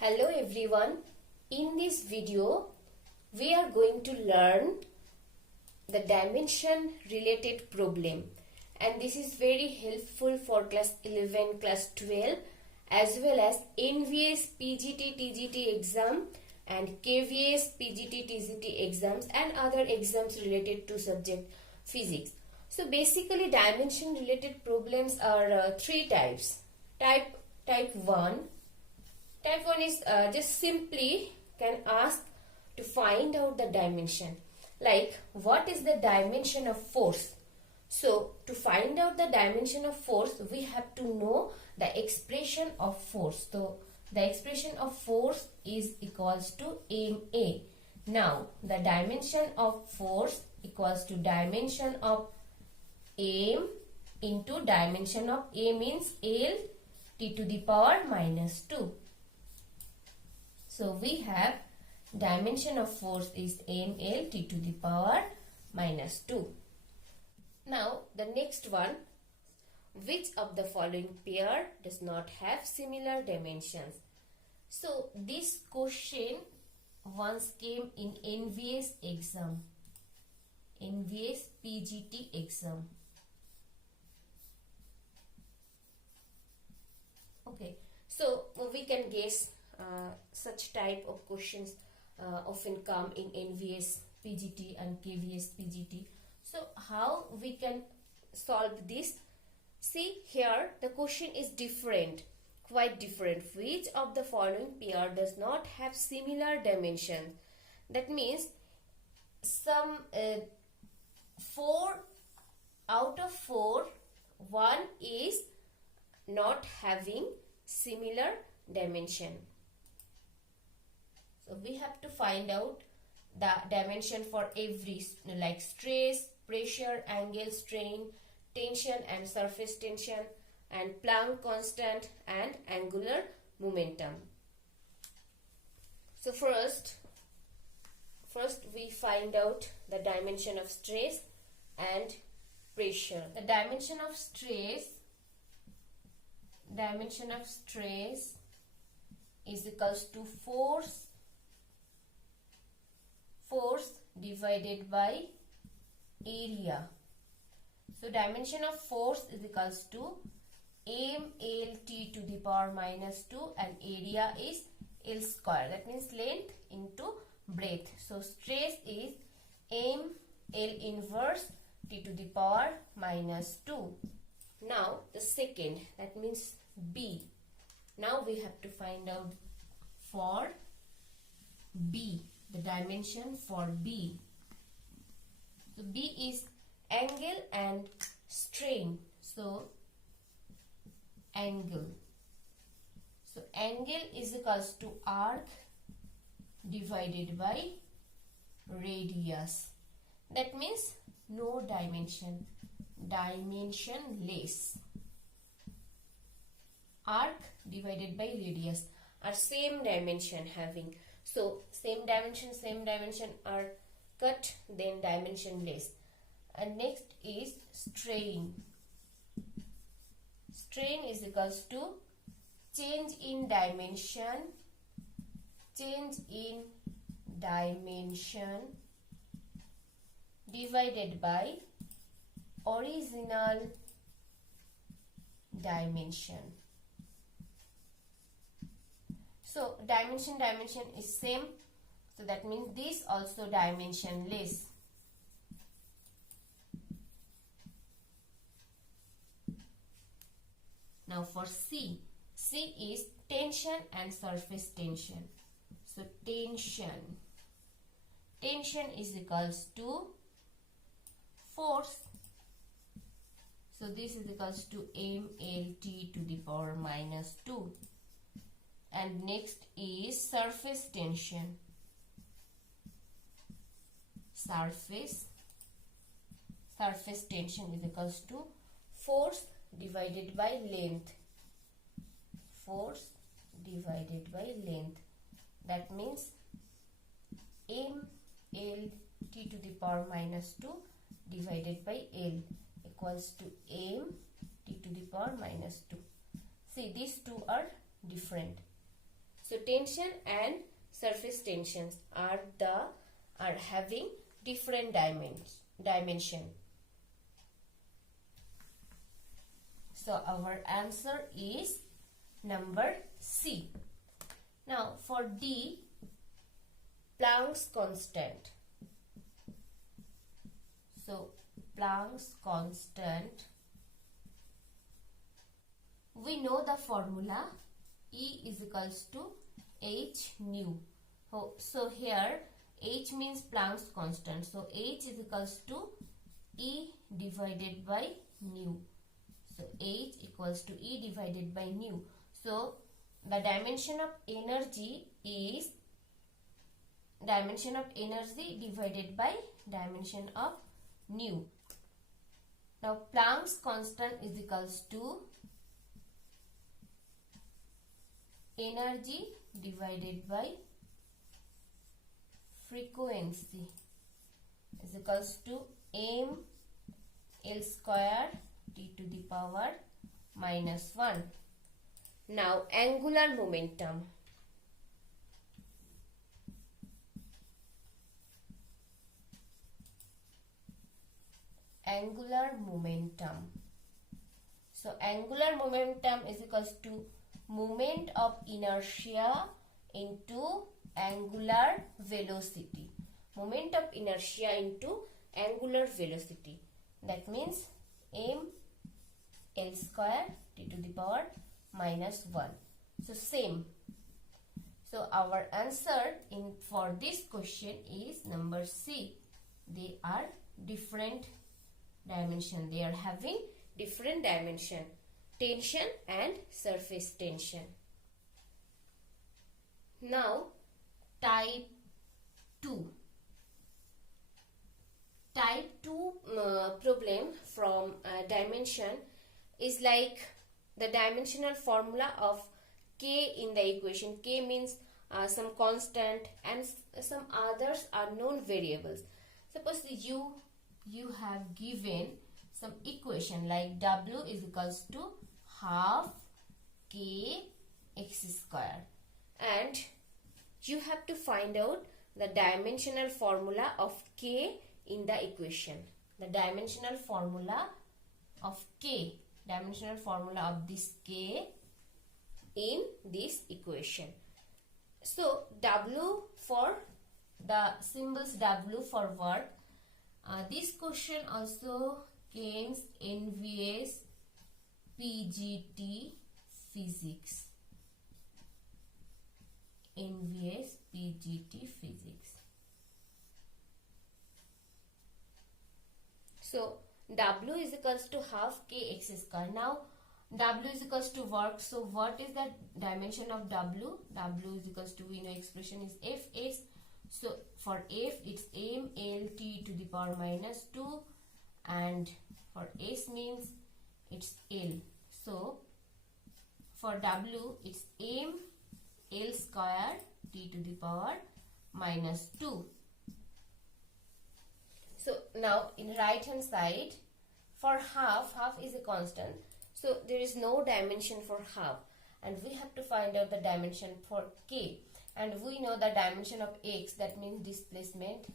Hello everyone, in this video we are going to learn the dimension related problem, and this is very helpful for class 11, class 12 as well as NVS PGT-TGT exam and KVS PGT-TGT exams and other exams related to subject physics. So basically dimension related problems are three types. Type 1. Type 1 is just simply can ask to find out the dimension. Like, what is the dimension of force? So, to find out the dimension of force, we have to know the expression of force. So, the expression of force is equals to ma. Now, the dimension of force equals to dimension of m into dimension of a means L t to the power minus 2. So we have dimension of force is ml t to the power minus 2. Now the next one, which of the following pair does not have similar dimensions? So this question once came in NVS exam, NVS PGT exam. Okay, so we can guess such type of questions often come in NVS PGT and KVS PGT. So how we can solve this? See here, the question is different, quite different. Which of the following pair does not have similar dimensions? That means some 4 out of 4, one is not having similar dimension. So we have to find out the dimension for every, like stress, pressure, angle, strain, tension and surface tension, and Planck constant and angular momentum. So first we find out the dimension of stress and pressure. The dimension of stress is equals to force divided by area. So dimension of force is equals to mlt to the power minus 2 and area is L square. That means length into breadth. So stress is m L inverse t to the power minus 2. Now the second, that means B. Now we have to find out for B, the dimension for B. So B is angle and strain. So angle. So angle is equals to arc divided by radius. That means no dimension, dimensionless. Arc divided by radius are same dimension having. So same dimension are cut, then dimensionless. And next is strain. Strain is equals to change in dimension divided by original dimension. So dimension is same. So that means this also dimensionless. Now for C is tension and surface tension. So tension is equals to force. So this is equals to mlt to the power minus 2. And next is surface tension. Surface tension is equals to force divided by length. Force divided by length. That means m L t to the power minus 2 divided by L equals to m t to the power minus 2. See, these two are different. So tension and surface tensions are having different dimension. So our answer is number C. Now for D, Planck's constant. So Planck's constant, we know the formula, E is equals to h nu. So here h means Planck's constant. So h is equals to E divided by nu. So h equals to E divided by nu. So the dimension of energy is dimension of energy divided by dimension of nu. Now Planck's constant is equals to energy divided by frequency is equals to m L square t to the power minus 1. Now angular momentum. Angular momentum. So angular momentum is equals to moment of inertia into angular velocity. Moment of inertia into angular velocity. That means m L square t to the power minus 1. So same. So our answer for this question is number C. They are different dimension. They are having different dimension. Tension and surface tension. Now type 2. Type 2 problem from dimension is like the dimensional formula of K in the equation. K means some constant and some others are known variables. Suppose you have given some equation like W is equals to half K x square, and you have to find out the dimensional formula of K in the equation. The dimensional formula of K, dimensional formula of this K in this equation. So W for the symbols W for work. This question also comes NVS PGT physics. NVS PGT physics. So W is equals to half K x square. Now W is equals to work. So what is the dimension of W? W is equals to, we know expression is Fx. So for F it's m L t to the power minus 2, and for S means it's L. So for W it's m L square t to the power minus 2. So now in right hand side, for half is a constant. So there is no dimension for half, and we have to find out the dimension for K. And we know the dimension of X, that means displacement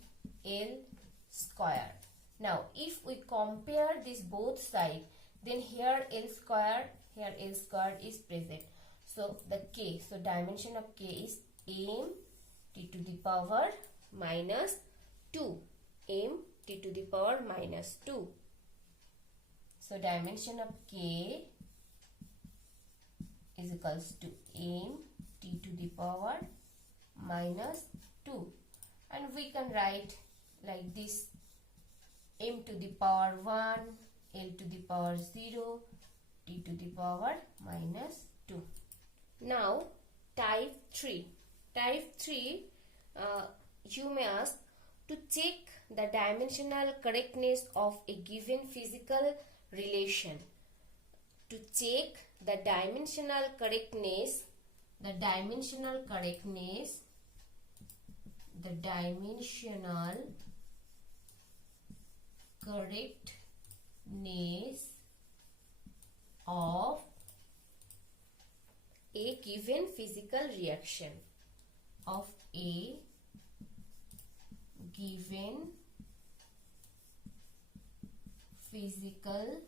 L square. Now if we compare this both sides, then here L square is present. So the K, so dimension of K is m t to the power minus 2. M t to the power minus 2. So dimension of K is equals to m t to the power minus 2. And we can write like this: m to the power 1, L to the power 0, t to the power minus 2. Now type 3. Type 3, you may ask to check the dimensional correctness of a given physical relation. To check the dimensional correctness of a given physical reaction. of a given physical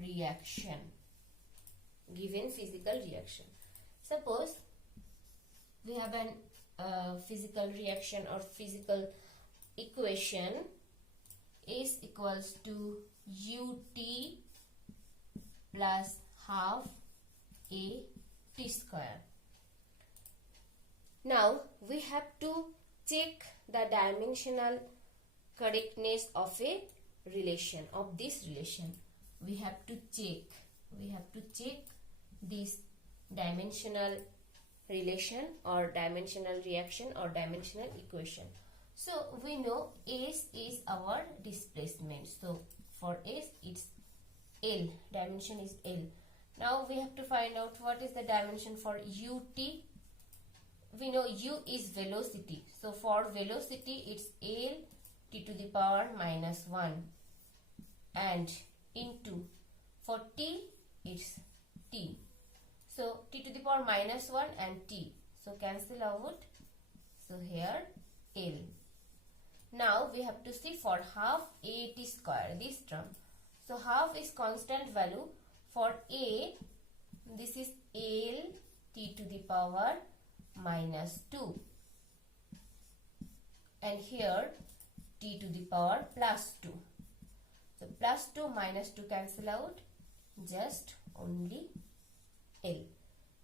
reaction. Given physical reaction. Suppose we have an physical reaction or physical equation is equals to ut plus half a t square. Now we have to check the dimensional correctness of a relation, of this relation. We have to check this dimensional relation or dimensional reaction or dimensional equation. So we know S is our displacement. So for S it's L, dimension is L. Now we have to find out what is the dimension for ut. We know u is velocity. So for velocity it's L t to the power minus 1 and into for t it's t. So t to the power minus 1 and t. So cancel out. So here L. Now we have to see for half a t square, this term. So half is constant value. For a, this is L t to the power minus 2. And here t to the power plus 2. So plus 2 minus 2 cancel out. Just only L.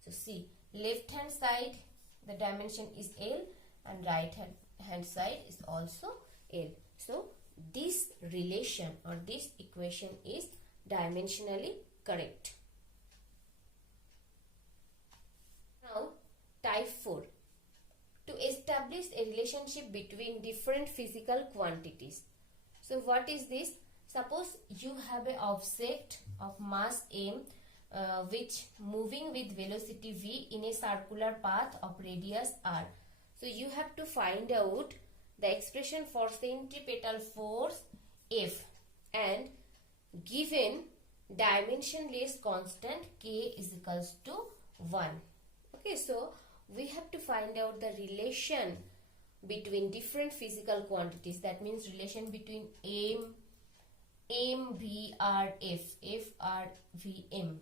So see, left hand side the dimension is L and right hand side is also L. So this relation or this equation is dimensionally correct. Now type 4. To establish a relationship between different physical quantities. So what is this? Suppose you have an object of mass m which moving with velocity v in a circular path of radius r. So you have to find out the expression for centripetal force F and given dimensionless constant k is equals to 1. Okay, so we have to find out the relation between different physical quantities. That means relation between m, v, r, f, f, r, v, m.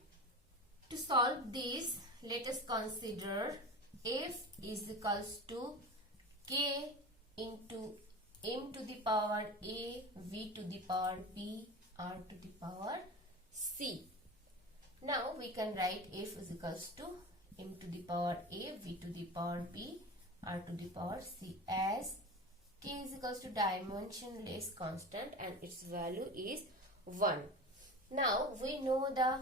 To solve this, let us consider f is equals to k into m to the power a, v to the power b, r to the power c. Now we can write f is equals to m to the power a, v to the power b, r to the power c, as k is equals to dimensionless constant and its value is 1. Now we know the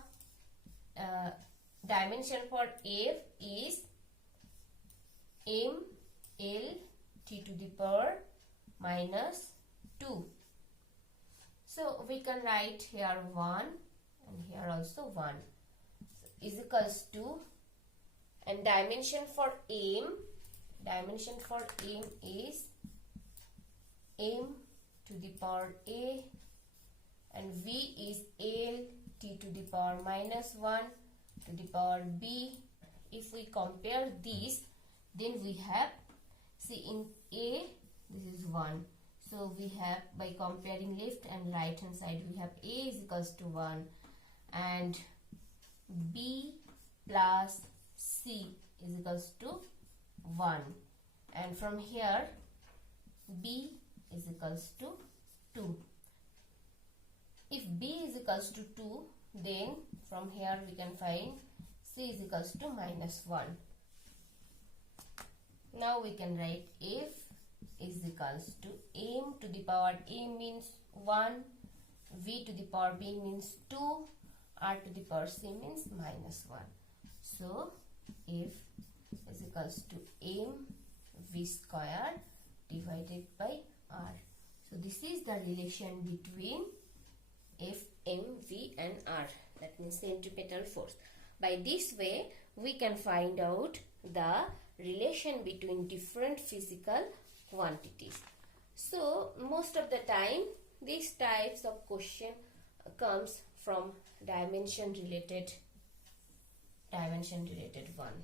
dimension for f is m l t to the power minus 2. So we can write here 1 and here also 1. So is equals to, and dimension for m is m to the power a and v is l t to the power minus 1 to the power b. If we compare these, then we have, see in a this is 1. So we have, by comparing left and right hand side, we have a is equals to 1 and b plus c is equals to 1, and from here b is equals to 2. If b is equals to 2, then from here we can find c is equals to minus 1. Now we can write f is equals to m to the power a means 1, v to the power b means 2, r to the power c means minus 1. So f is equals to m v square divided by r. So this is the relation between F, M, V and R, that means centripetal force. By this way we can find out the relation between different physical quantities. So most of the time these types of question comes from dimension related one.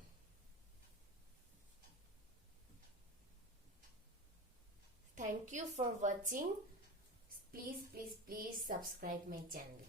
Thank you for watching. Please subscribe my channel.